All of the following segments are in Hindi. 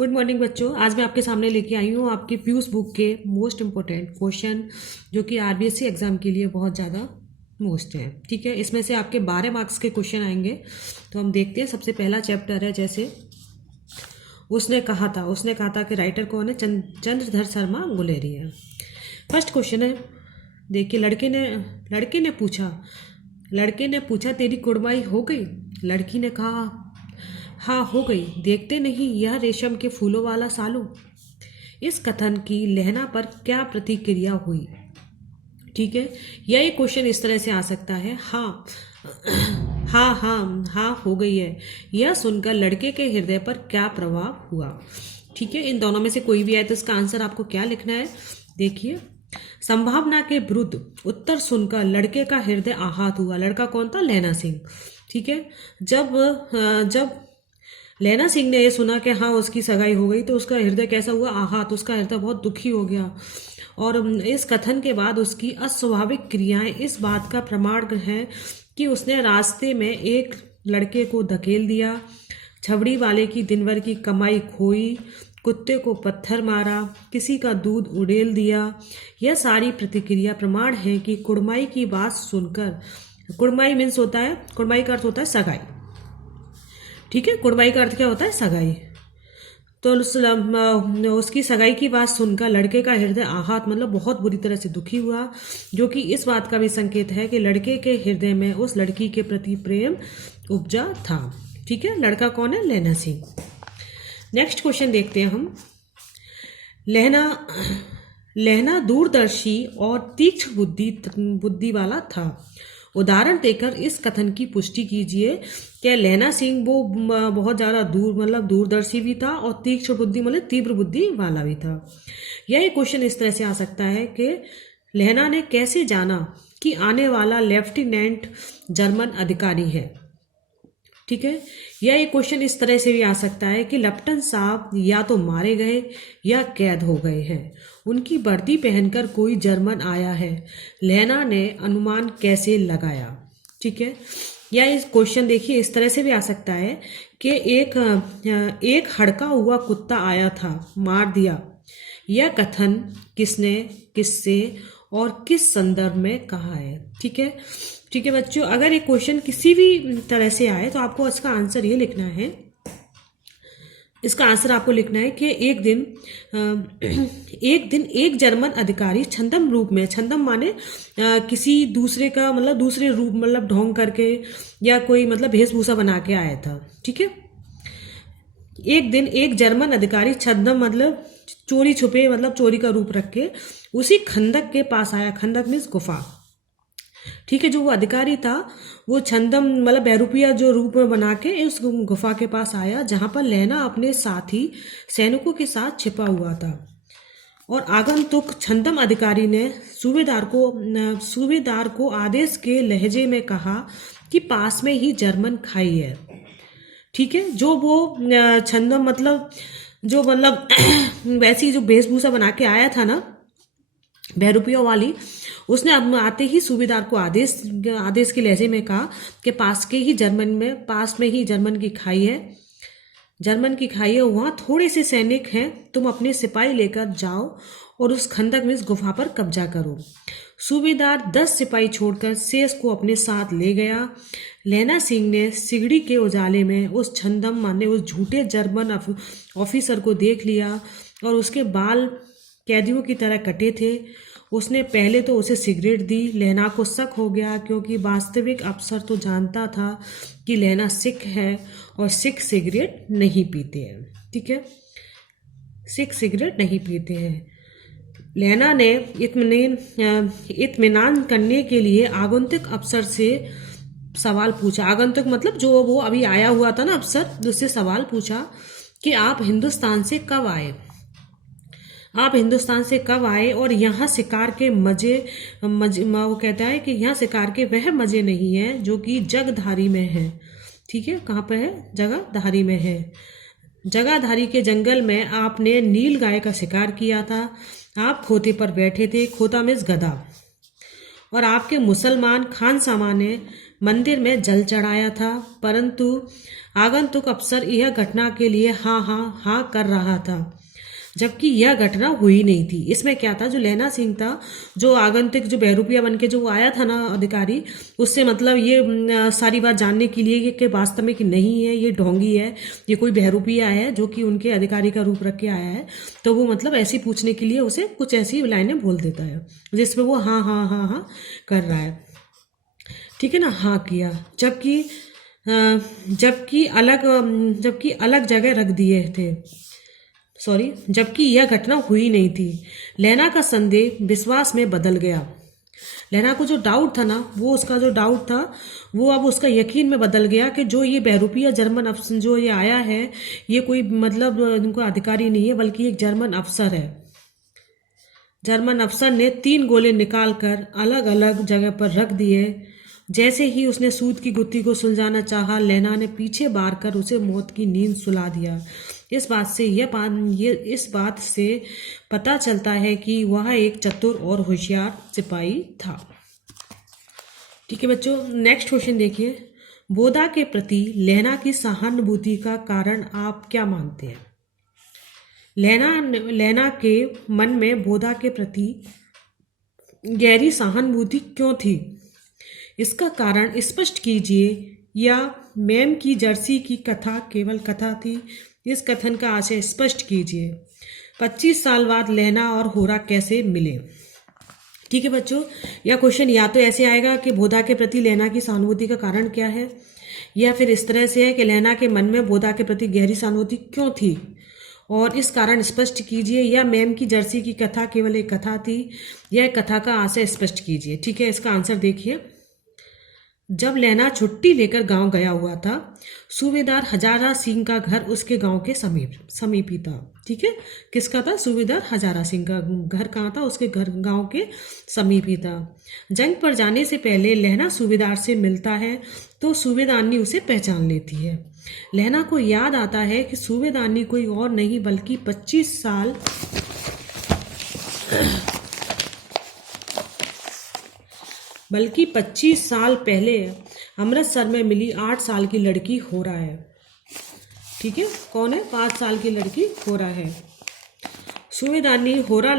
गुड मॉर्निंग बच्चों। आज मैं आपके सामने लेके आई हूँ आपकी पीयूष बुक के मोस्ट इम्पोर्टेंट क्वेश्चन, जो कि आरबीएससी एग्जाम के लिए बहुत ज़्यादा मोस्ट है। ठीक है, इसमें से आपके 12 मार्क्स के क्वेश्चन आएंगे। तो हम देखते हैं। सबसे पहला चैप्टर है जैसे उसने कहा था कि राइटर कौन है? चंद्रधर शर्मा गुलेरी है। फर्स्ट क्वेश्चन है, देखिए। लड़के ने पूछा तेरी कुड़माई हो गई? लड़की ने कहा हाँ हो गई। देखते नहीं यह रेशम के फूलों वाला सालू? इस कथन की लहना पर क्या प्रतिक्रिया हुई? ठीक है, यह एक क्वेश्चन इस तरह से आ सकता है, हाँ हाँ हाँ हाँ हो गई है। यह सुनकर लड़के के हृदय पर क्या प्रभाव हुआ? ठीक है, इन दोनों में से कोई भी आए तो इसका आंसर आपको क्या लिखना है? देखिए, संभावना के विरुद्ध उत्तर सुनकर लड़के का हृदय आहत हुआ। लड़का कौन था? लैना सिंह। ठीक है, जब लैना सिंह ने यह सुना कि हाँ उसकी सगाई हो गई तो उसका हृदय कैसा हुआ? आहत। उसका हृदय बहुत दुखी हो गया। और इस कथन के बाद उसकी अस्वाभाविक क्रियाएं इस बात का प्रमाण है कि उसने रास्ते में एक लड़के को धकेल दिया, छबड़ी वाले की दिनभर की कमाई खोई, कुत्ते को पत्थर मारा, किसी का दूध उड़ेल दिया। यह सारी प्रतिक्रिया प्रमाण है कि कुड़माई की बात सुनकर, कुड़माई मीन्स होता है, कुड़माई का अर्थ होता है सगाई। ठीक है, कुड़माई का अर्थ क्या होता है? सगाई। तो उसकी सगाई की बात सुनकर लड़के का हृदय आहत मतलब बहुत बुरी तरह से दुखी हुआ, जो कि इस बात का भी संकेत है कि लड़के के हृदय में उस लड़की के प्रति प्रेम उपजा था। ठीक है, लड़का कौन है? लैना सिंह। नेक्स्ट क्वेश्चन देखते हैं हम। लहना दूरदर्शी और तीक्ष्ण बुद्धि वाला था। उदाहरण देकर इस कथन की पुष्टि कीजिए कि लैना सिंह वो बहुत ज़्यादा दूरदर्शी भी था और तीक्ष्ण बुद्धि मतलब तीव्र बुद्धि वाला भी था। यह क्वेश्चन इस तरह से आ सकता है कि लैना ने कैसे जाना कि आने वाला लेफ्टिनेंट जर्मन अधिकारी है? ठीक है, यह एक क्वेश्चन इस तरह से भी आ सकता है कि लेफ्टिनेंट साहब या तो मारे गए या कैद हो गए हैं। उनकी वर्दी पहनकर कोई जर्मन आया है। लैना ने अनुमान कैसे लगाया? ठीक है, या इस क्वेश्चन देखिए इस तरह से भी आ सकता है कि एक हड़का हुआ कुत्ता आया था, मार दिया। यह कथन किसने, किससे और किस संदर्भ में कहा है? ठीक है, ठीक है बच्चों, अगर एक क्वेश्चन किसी भी तरह से आए तो आपको इसका आंसर ये लिखना है। इसका आंसर आपको लिखना है कि एक दिन एक जर्मन अधिकारी छद्म रूप में, छद्म माने किसी दूसरे का दूसरे रूप ढोंग करके या कोई वेशभूषा बना के आया था। ठीक है, एक दिन एक जर्मन अधिकारी छद्म चोरी छुपे चोरी का रूप रख के उसी खंदक के पास आया। खंदक मीन्स गुफा। ठीक है, जो वो अधिकारी था वो छंदम बहरूपिया जो रूप में बना के उस गुफा के पास आया, जहां पर लैना अपने साथी सैनिकों के साथ छिपा हुआ था। और आगंतुक छंदम अधिकारी ने सूबेदार को आदेश के लहजे में कहा कि पास में ही जर्मन खाई है। ठीक है, जो वो छंदम वैसी जो वेशभूषा बना के आया था ना बहरूपिया वाली, उसने अब आते ही सूबेदार को आदेश के लहजे में कहा कि पास में ही जर्मन की खाई है, वहां थोड़े से सैनिक हैं, तुम अपने सिपाही लेकर जाओ और उस खंदक में इस गुफा पर कब्जा करो। सूबेदार 10 सिपाही छोड़कर शेष को अपने साथ ले गया। लैना सिंह ने सिगड़ी के उजाले में उस छंदम माने उस झूठे जर्मन ऑफिसर को देख लिया और उसके बाल कैदियों की तरह कटे थे। उसने पहले तो उसे सिगरेट दी। लैना को शक हो गया, क्योंकि वास्तविक अफसर तो जानता था कि लैना सिख है और सिख सिगरेट नहीं पीते हैं। ठीक है, सिख सिगरेट नहीं पीते हैं। लैना ने इत्मीनान करने के लिए आगंतुक अफसर से सवाल पूछा। आगंतुक जो वो अभी आया हुआ था ना अफसर, उससे सवाल पूछा कि आप हिंदुस्तान से कब आए और यहाँ शिकार के मजे वो कहता है कि यहाँ शिकार के वह मजे नहीं हैं जो कि जगधारी में है। ठीक है, कहाँ पर है? जगधारी में है। जगाधारी के जंगल में आपने नील गाय का शिकार किया था। आप खोते पर बैठे थे। खोता मीन्स गधा। और आपके मुसलमान खानसामा ने मंदिर में जल चढ़ाया था, परंतु आगंतुक अफसर यह घटना के लिए हाँ हाँ हाँ कर रहा था, जबकि यह घटना हुई नहीं थी। इसमें क्या था, जो लहना सिंह था, जो आगंतुक, जो बहरूपिया बन के जो आया था ना अधिकारी, उससे मतलब ये सारी बात जानने के लिए कि वास्तव में कि नहीं है, ये ढोंगी है, ये कोई बहरूपिया है जो कि उनके अधिकारी का रूप रख के आया है, तो वो मतलब ऐसे पूछने के लिए उसे कुछ ऐसी लाइनें बोल देता है जिसमें वो हाँ हाँ हाँ हाँ कर रहा है। ठीक है ना, हाँ किया, जबकि जबकि अलग जगह रख दिए थे, जबकि यह घटना हुई नहीं थी। लैना का संदेह विश्वास में बदल गया। लैना को जो डाउट था ना, वो उसका जो डाउट था वो अब उसका यकीन में बदल गया कि जो ये बहरूपिया जर्मन अफसर जो ये आया है, ये कोई मतलब उनको अधिकारी नहीं है, बल्कि एक जर्मन अफसर है। जर्मन अफसर ने 3 गोले निकालकर अलग अलग जगह पर रख दिए। जैसे ही उसने सूत की गुत्थी को सुलझाना चाहा, लैना ने पीछे बार कर उसे मौत की नींद सुला दिया। इस बात से पता चलता है कि वह एक चतुर और होशियार सिपाही था। ठीक है बच्चों, नेक्स्ट क्वेश्चन देखिए। बोधा के प्रति लैना की सहानुभूति का कारण आप क्या मानते हैं? लैना के मन में बोधा के प्रति गहरी सहानुभूति क्यों थी? इसका कारण स्पष्ट कीजिए, या मैम की जर्सी की कथा केवल कथा थी? इस कथन का आशय स्पष्ट कीजिए। 25 साल बाद लैना और होरा कैसे मिले? ठीक है बच्चों, यह क्वेश्चन या तो ऐसे आएगा कि बोधा के प्रति लैना की सहानुभूति का कारण क्या है, या फिर इस तरह से है कि लैना के मन में बोधा के प्रति गहरी सहानुभूति क्यों थी और इस कारण स्पष्ट कीजिए, या मैम की जर्सी की कथा केवल एक कथा थी, यह कथा का आशय स्पष्ट कीजिए। ठीक है, इसका आंसर देखिए। जब लैना छुट्टी लेकर गांव गया हुआ था, सूबेदार हजारा सिंह का घर उसके गांव के समीप ही था। ठीक है, किसका था? सूबेदार हजारा सिंह का घर कहाँ था? उसके गांव के समीप ही था। जंग पर जाने से पहले लैना सूबेदार से मिलता है तो सूबेदारनी उसे पहचान लेती है। लैना को याद आता है कि सूबेदारनी कोई और नहीं बल्कि 25 साल पहले अमृतसर में मिली 8 साल की लड़की होरा है। ठीक है, कौन है? 5 साल की लड़की होरा है। सूबेदारनी होरा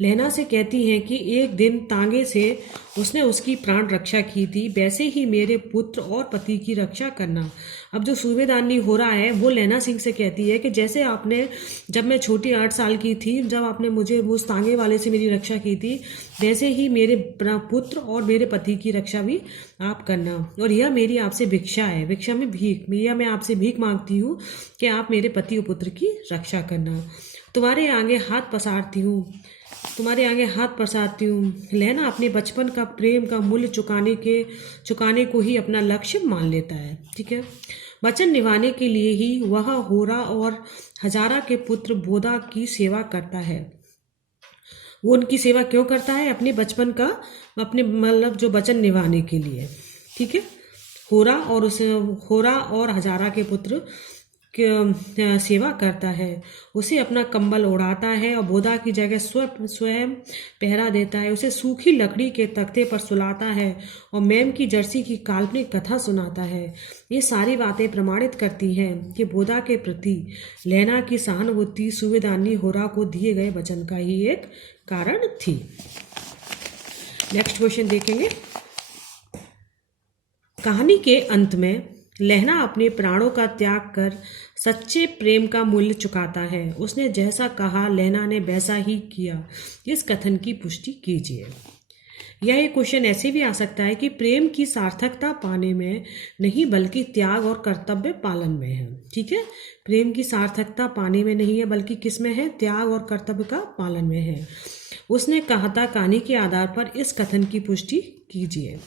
लैना से कहती हैं कि एक दिन तांगे से उसने उसकी प्राण रक्षा की थी, वैसे ही मेरे पुत्र और पति की रक्षा करना। अब जो सूबेदारनी होरा है वो लैना सिंह से कहती है कि जैसे आपने, जब मैं छोटी 8 साल की थी, जब आपने मुझे उस तांगे वाले से मेरी रक्षा की थी, वैसे ही मेरे पुत्र और मेरे पति की रक्षा भी आप करना। और यह मेरी आपसे भिक्षा है, भिक्षा में भीख, यह मैं आपसे भीख मांगती हूँ कि आप मेरे पति और पुत्र की रक्षा करना। तुम्हारे आगे हाथ पसारती हूँ। लैना अपने बचपन का प्रेम का मूल्य चुकाने को ही अपना लक्ष्य मान लेता है। ठीक है, वचन निभाने के लिए ही वह होरा और हजारा के पुत्र बोधा की सेवा करता है। वो उनकी सेवा क्यों करता है? अपने बचपन का, अपने मतलब जो वचन निभाने के लिए। ठीक है, होरा और हजारा के पुत्र सेवा करता है, उसे अपना कंबल ओढ़ाता है और बोधा की जगह स्वयं पहरा देता है, उसे सूखी लकड़ी के तख्ते पर सुलाता है और मैम की जर्सी की काल्पनिक कथा सुनाता है। ये सारी बातें प्रमाणित करती हैं कि बोधा के प्रति लैना की सहानुभूति सूबेदारनी होरा को दिए गए वचन का ही एक कारण थी। नेक्स्ट क्वेश्चन देखेंगे। कहानी के अंत में लैना अपने प्राणों का त्याग कर सच्चे प्रेम का मूल्य चुकाता है। उसने जैसा कहा लैना ने वैसा ही किया। इस कथन की पुष्टि कीजिए। यह एक क्वेश्चन ऐसे भी आ सकता है कि प्रेम की सार्थकता पाने में नहीं बल्कि त्याग और कर्तव्य पालन में है। ठीक है, प्रेम की सार्थकता पाने में नहीं है बल्कि किस में है? त्याग और कर्तव्य का पालन में है। उसने कहा था, कहानी के आधार पर इस कथन की पुष्टि कीजिए।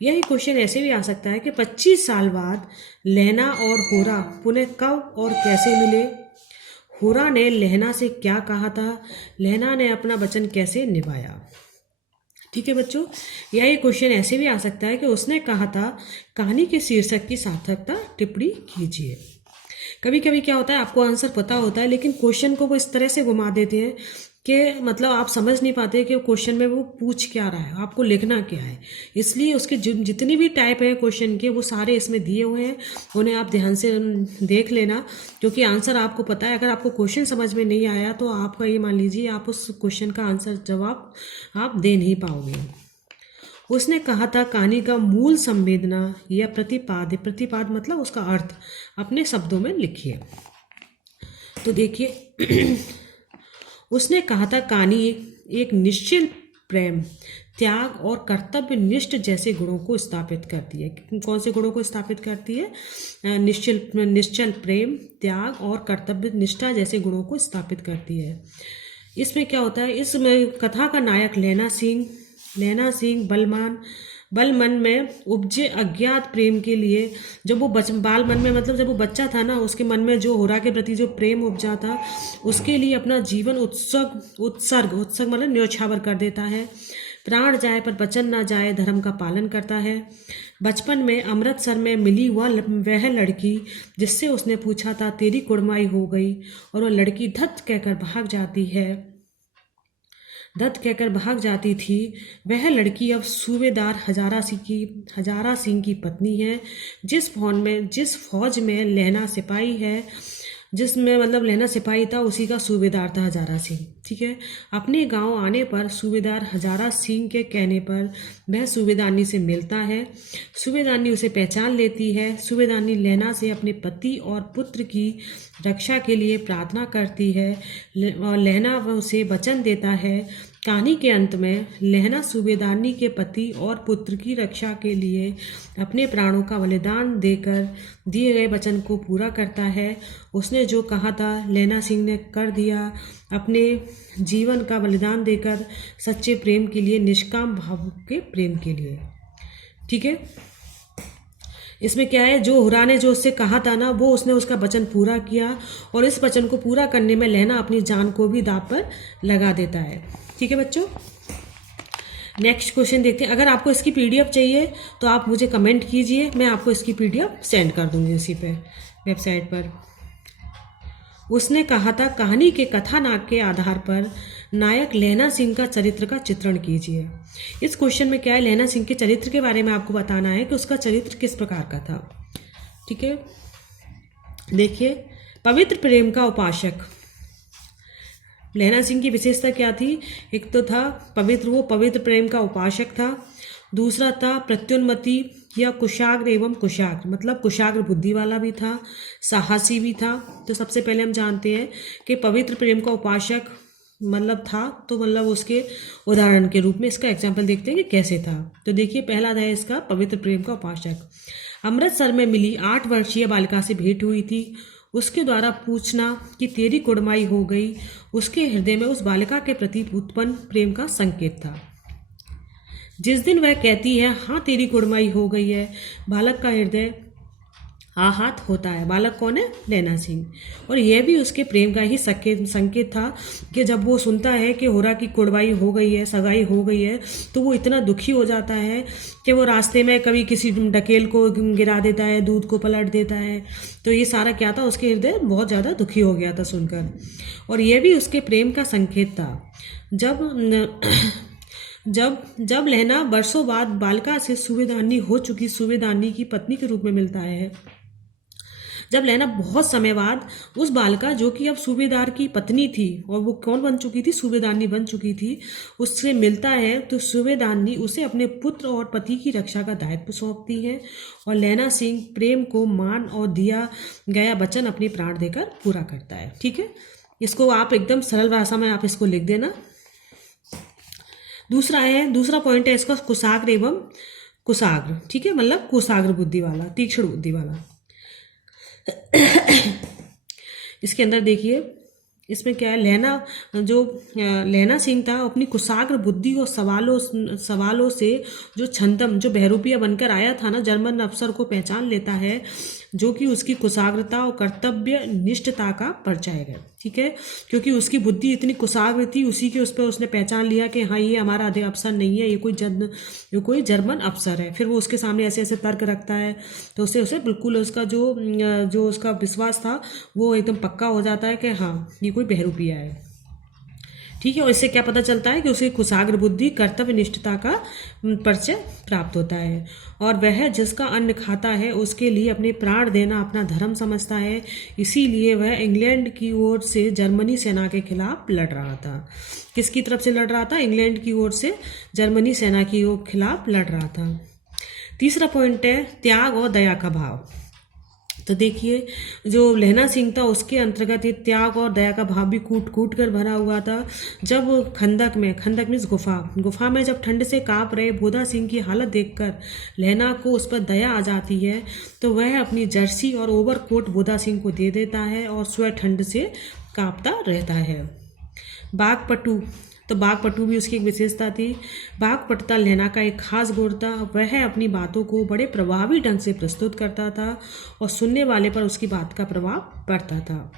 यही क्वेश्चन ऐसे भी आ सकता है कि 25 साल बाद लैना और होरा पुनः कब और कैसे मिले? होरा ने लैना से क्या कहा था? लैना ने अपना वचन कैसे निभाया? ठीक है बच्चों, यही क्वेश्चन ऐसे भी आ सकता है कि उसने कहा था, कहानी के शीर्षक की सार्थकता टिप्पणी कीजिए। कभी कभी क्या होता है, आपको आंसर पता होता है लेकिन क्वेश्चन को वो इस तरह से घुमा देते हैं कि मतलब आप समझ नहीं पाते कि क्वेश्चन में वो पूछ क्या रहा है, आपको लिखना क्या है। इसलिए उसके जितनी भी टाइप है क्वेश्चन के वो सारे इसमें दिए हुए हैं, उन्हें आप ध्यान से देख लेना, क्योंकि आंसर आपको पता है। अगर आपको क्वेश्चन समझ में नहीं आया तो आपका ये मान लीजिए आप उस क्वेश्चन का आंसर जवाब आप दे नहीं पाओगे। उसने कहा था कहानी का मूल संवेदना या प्रतिपाद्य, प्रतिपाद मतलब उसका अर्थ अपने शब्दों में लिखिए। तो देखिए उसने कहा था कहानी एक निश्चल प्रेम, त्याग और कर्तव्य निष्ठ जैसे गुणों को स्थापित करती है। कौन से गुणों को स्थापित करती है? निश्चल प्रेम, त्याग और कर्तव्य निष्ठा जैसे गुणों को स्थापित करती है। इसमें क्या होता है, इसमें कथा का नायक लैना सिंह बल मन में उपजे अज्ञात प्रेम के लिए, जब वो बाल मन में मतलब जब वो बच्चा था ना, उसके मन में जो होरा के प्रति जो प्रेम उपजा था, उसके लिए अपना जीवन उत्सर्ग मतलब न्यौछावर कर देता है। प्राण जाए पर वचन ना जाए, धर्म का पालन करता है। बचपन में अमृतसर में मिली वह लड़की जिससे उसने पूछा था तेरी कुड़माई हो गई, और वह लड़की धत कहकर भाग जाती थी। वह लड़की अब सूबेदार हजारा सिंह की पत्नी है। जिस फौज में लहना सिपाही है, जिसमें मतलब लहना सिपाही था, उसी का सूबेदार था हजारा सिंह। ठीक है। अपने गांव आने पर सूबेदार हजारा सिंह के कहने पर वह सूबेदारनी से मिलता है। सूबेदारनी उसे पहचान लेती है। सूबेदारनी लहना से अपने पति और पुत्र की रक्षा के लिए प्रार्थना करती है और लहना उसे वचन देता है। कहानी के अंत में लहना सूबेदारनी के पति और पुत्र की रक्षा के लिए अपने प्राणों का बलिदान देकर दिए गए वचन को पूरा करता है। उसने जो कहा था लहना सिंह ने कर दिया, अपने जीवन का बलिदान देकर सच्चे प्रेम के लिए, निष्काम भाव के प्रेम के लिए। ठीक है। इसमें क्या है, जो हुरा ने जो उससे कहा था ना, वो उसने उसका वचन पूरा किया, और इस वचन को पूरा करने में लहना अपनी जान को भी दांव पर लगा देता है। ठीक है बच्चों, नेक्स्ट क्वेश्चन देखते हैं। अगर आपको इसकी पीडीएफ चाहिए तो आप मुझे कमेंट कीजिए, मैं आपको इसकी पीडीएफ सेंड कर दूंगी इसी पे वेबसाइट पर। उसने कहा था कहानी के कथानक के आधार पर नायक लहना सिंह का चरित्र का चित्रण कीजिए। इस क्वेश्चन में क्या है, लहना सिंह के चरित्र के बारे में आपको बताना है कि उसका चरित्र किस प्रकार का था। ठीक है। देखिए, पवित्र प्रेम का उपासक। लहना सिंह की विशेषता क्या थी? एक तो था वो पवित्र प्रेम का उपासक था। दूसरा था प्रत्युन्मति या कुशाग्र मतलब कुशाग्र बुद्धि वाला भी था, साहसी भी था। तो सबसे पहले हम जानते हैं कि पवित्र प्रेम का उपासक मतलब था, तो मतलब उसके उदाहरण के रूप में इसका एग्जाम्पल देखते हैं कि कैसे था। तो देखिए, पहला था इसका पवित्र प्रेम का उपासक। अमृतसर में मिली 8 वर्षीय बालिका से भेंट हुई थी। उसके द्वारा पूछना कि तेरी कुड़माई हो गई, उसके हृदय में उस बालिका के प्रति उत्पन्न प्रेम का संकेत था। जिस दिन वह कहती है हाँ तेरी कुड़माई हो गई है, बालक का हृदय आहत होता है। बालक कौन है? लहना सिंह। और यह भी उसके प्रेम का ही संकेत था कि जब वो सुनता है कि होरा की कुड़वाई हो गई है, सगाई हो गई है, तो वो इतना दुखी हो जाता है कि वो रास्ते में कभी किसी डकेल को गिरा देता है, दूध को पलट देता है। तो ये सारा क्या था, उसके हृदय बहुत ज़्यादा दुखी हो गया था सुनकर। और यह भी उसके प्रेम का संकेत था। जब लहना वर्षों बाद बालिका से सूबेदारनी हो चुकी सूबेदारनी की पत्नी के रूप में मिलता है, जब लहना बहुत समय बाद उस बालिका जो कि अब सूबेदार की पत्नी थी, और वो कौन बन चुकी थी? सूबेदारनी बन चुकी थी, उससे मिलता है, तो सूबेदारनी उसे अपने पुत्र और पति की रक्षा का दायित्व सौंपती है, और लहना सिंह प्रेम को मान और दिया गया वचन अपने प्राण देकर पूरा करता है। ठीक है। इसको आप एकदम सरल भाषा में आप इसको लिख देना। दूसरा पॉइंट है इसका कुशाग्र एवं कुशाग्र। ठीक है, मतलब कुशाग्र बुद्धि वाला, तीक्ष्ण बुद्धि वाला। इसके अंदर देखिए, इसमें क्या है, लहना सिंह था, अपनी कुशाग्र बुद्धि और सवालों से जो छंदम जो बहरूपिया बनकर आया था ना, जर्मन अफसर को पहचान लेता है, जो कि उसकी कुशाग्रता और कर्तव्य निष्ठता का परिचय है। ठीक है, क्योंकि उसकी बुद्धि इतनी कुशाग्र थी, उसी के उस पर उसने पहचान लिया कि हाँ ये हमारा अधिक अफसर नहीं है, ये कोई जर्मन अफसर है। फिर वो उसके सामने ऐसे ऐसे तर्क रखता है, तो उसे बिल्कुल उसका जो उसका विश्वास था वो एकदम पक्का हो जाता है कि हाँ ये कोई बहरूपिया है। ठीक है। और इससे क्या पता चलता है कि उसे कुशाग्र बुद्धि, कर्तव्य निष्ठता का परिचय प्राप्त होता है। और वह जिसका अन्न खाता है उसके लिए अपने प्राण देना अपना धर्म समझता है। इसीलिए वह इंग्लैंड की ओर से जर्मनी सेना के खिलाफ लड़ रहा था। किसकी तरफ से लड़ रहा था? इंग्लैंड की ओर से जर्मनी सेना की खिलाफ लड़ रहा था। तीसरा पॉइंट है त्याग और दया का भाव। तो देखिए, जो लहना सिंह था उसके अंतर्गत ये त्याग और दया का भाव भी कूट कूट कर भरा हुआ था। जब खंदक मीन्स गुफा में जब ठंड से कांप रहे भोदा सिंह की हालत देखकर लहना को उस पर दया आ जाती है, तो वह अपनी जर्सी और ओवरकोट भोदा सिंह को दे देता है और स्वयं ठंड से कांपता रहता है। बाघपटु, तो बाघपटु भी उसकी एक विशेषता थी। बाघपटुता लहना का एक खास गुण था। वह अपनी बातों को बड़े प्रभावी ढंग से प्रस्तुत करता था और सुनने वाले पर उसकी बात का प्रभाव पड़ता था।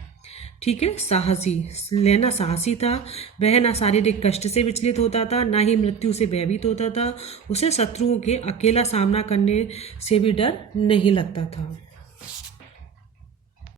ठीक है। साहसी, लहना साहसी था। वह ना शारीरिक कष्ट से विचलित होता था, ना ही मृत्यु से भयभीत होता था। उसे शत्रुओं के अकेला सामना करने से भी डर नहीं लगता था।